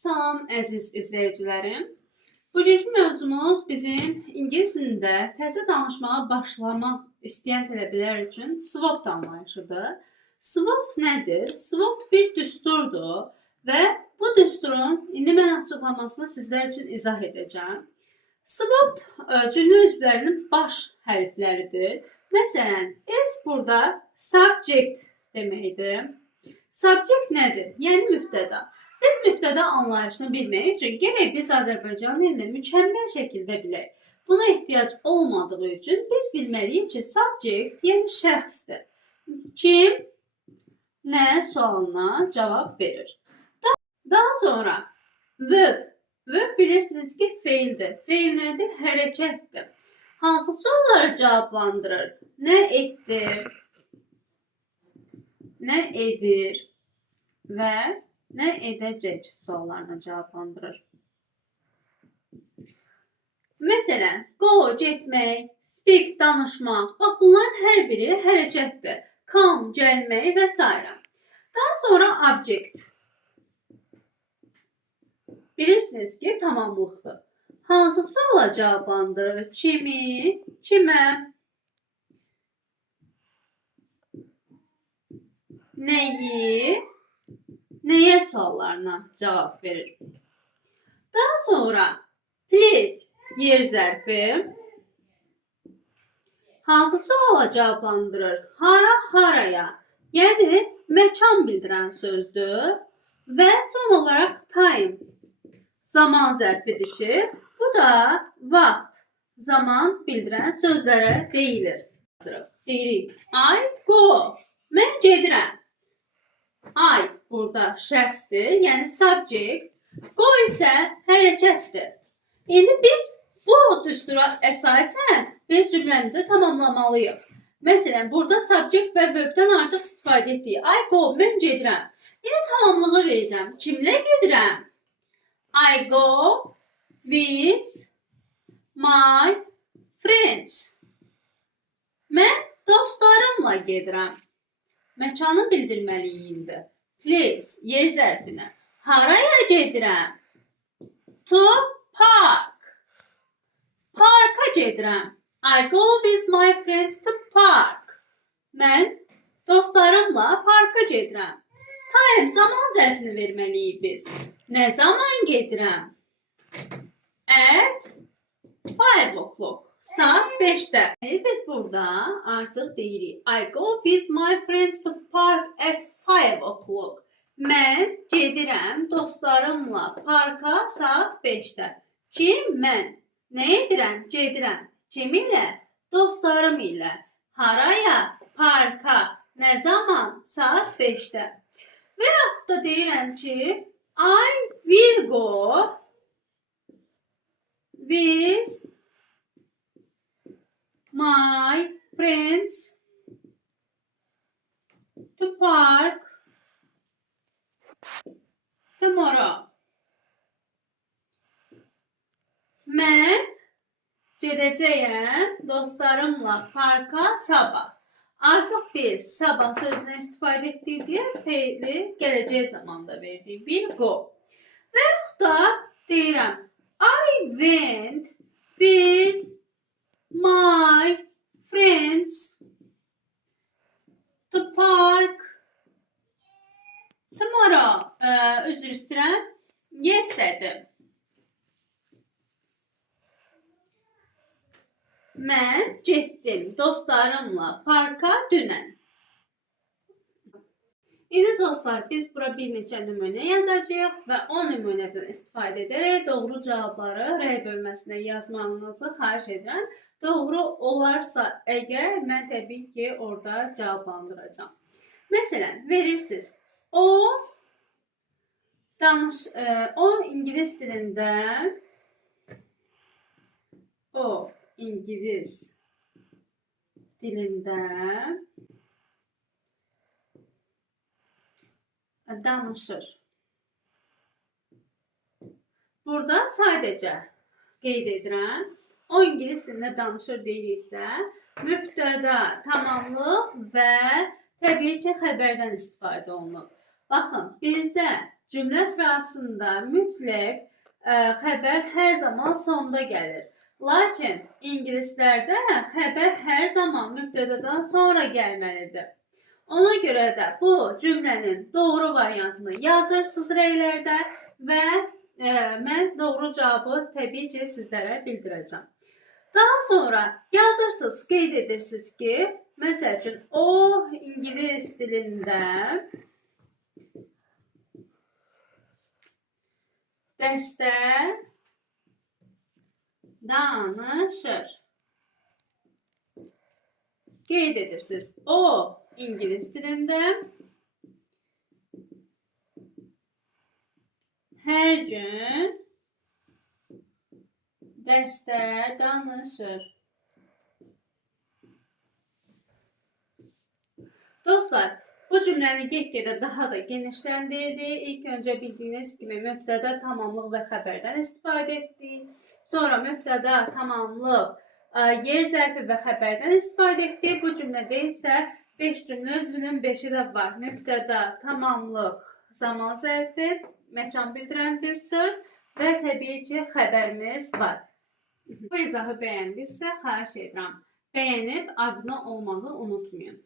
Salam əziz izləyicilərim. Bugünkü mövzumuz bizim ingilis dilində təzə danışmağa başlamaq istəyən tələbələr üçün SWOT anlayışıdır. SWOT nədir? SWOT bir düsturdur və bu düsturun indi mən açıqlamasını sizlər üçün izah edəcəm. SWOT cümlə üzvlərinin baş hərfləridir. Məsələn, S burada subject deməkdir. Subject nədir? Yəni mübtəda. Biz mübtəda anlayışını bilmək üçün gərək biz Azərbaycan dilini mükəmməl şəkildə bilək. Buna ehtiyac olmadığı üçün biz bilməliyik ki, subject yəni şəxsdir. Kim, nə sualına cavab verir. Daha sonra verb. Verb bilirsiniz ki, feildir. Feil nədir? Hərəkətdir. Hansı sualları cavablandırır? Nə etdi, nə edir və nə edəcək suallarına cavablandırır. Məsələn, go, getmək, speak, danışmaq. Bax, bunların hər biri hərəkətdir. Come, gəlmək və s. Daha sonra object. Bilirsiniz ki, tamamlıqdır. Hansı suala cavablandırır? Kimi, kimə, nəyi, nəyə suallarına cavab verir. Daha sonra please yer zərfi hansı suala cavablandırır? Hara, haraya. Yəni məkan bildirən sözdür və son olaraq time zaman zərfidir ki, bu da vaxt, zaman bildirən sözlərə deyilir. Deyirik I go. Mən gedirəm. I burada şəxsdir, yəni subject. Go isə hərəkətdir. İndi biz bu düstura əsasən biz cümləmizi tamamlamalıyıq. Məsələn, burada subject və verbdən artıq istifadə etdik. I go, mən gedirəm. İndi tamamlığı verəcəm. Kimlə gedirəm? I go with my friends. Mən dostlarımla gedirəm. Məkanı bildirməliyimdir. Please, yer zərfinə. Haraya gedirəm? To park. Parka gedirəm. I go with my friends to park. Mən dostlarımla parka gedirəm. Time, zaman zərfini verməliyik biz. Nə zaman gedirəm? At 5 o'clock. Saat 5'də. Biz burada artıq deyirik. I go with my friends to park at 5 o'clock. Mən gedirəm dostlarımla parka saat 5'də. Kim? Mən. Nə edirəm? Gedirəm. Kim ilə? Dostlarım ilə. Haraya? Parka. Nə zaman? Saat 5'də. Və yaxud da deyirəm ki, I will go with my friends to park tomorrow. Mən gedəcəyəm dostlarımla parka sabah. Artıq biz sabah sözünə istifadə etdik deyə feili gələcək zamanda verdik. Bir go. Və yaxud da deyirəm I went with my friends to park tomorrow. Üzr istəyirəm. Yesterday. Mən getdim dostlarımla parka dünən. İndi dostlar, biz bura bir neçə nümunə yazacağıq və o nümunədən istifadə edərək doğru cavabları rəy bölməsinə yazmağınızı xahiş edirəm. Doğru olarsa əgər, mən təbii ki, orada cavablandıracağım. Məsələn, verirsiniz. O ingilis dilində danışır. Burada sadəcə qeyd edirəm. O ingilis dilində danışır deyiriksə, mübtəda, tamamlıq və təbii ki, xəbərdən istifadə olunur. Baxın, bizdə cümlə sırasında mütləq xəbər hər zaman sonda gəlir. Lakin ingilislərdə xəbər hər zaman mübtədadan sonra gəlməlidir. Ona görə də bu cümlənin doğru variantını yazırsınız rəylərdə və mən doğru cavabı təbii ki sizlərə bildirəcəm. Daha sonra yazırsınız, qeyd edirsiniz ki, məsəl üçün o ingilis dilində dərsdə danışır. Qeyd edirsiniz. O ingilis dilində hər gün dərsdə danışır. Dostlar, bu cümləni get-gedə daha da genişləndirdik. İlk öncə bildiyiniz kimi mübtəda, tamamlıq və xəbərdən istifadə etdik. Sonra mübtəda, tamamlıq, yer zərfi və xəbərdən istifadə etdik. Bu cümlədə isə 5 cümlə özünün 5-i də var. Mübtəda, tamamlıq, zaman zərfi, məkan bildirən bir söz və təbii ki xəbərimiz var. Bu izahı bəyəndinizsə, xahiş edirəm, bəyənib abunə olmağı unutmayın.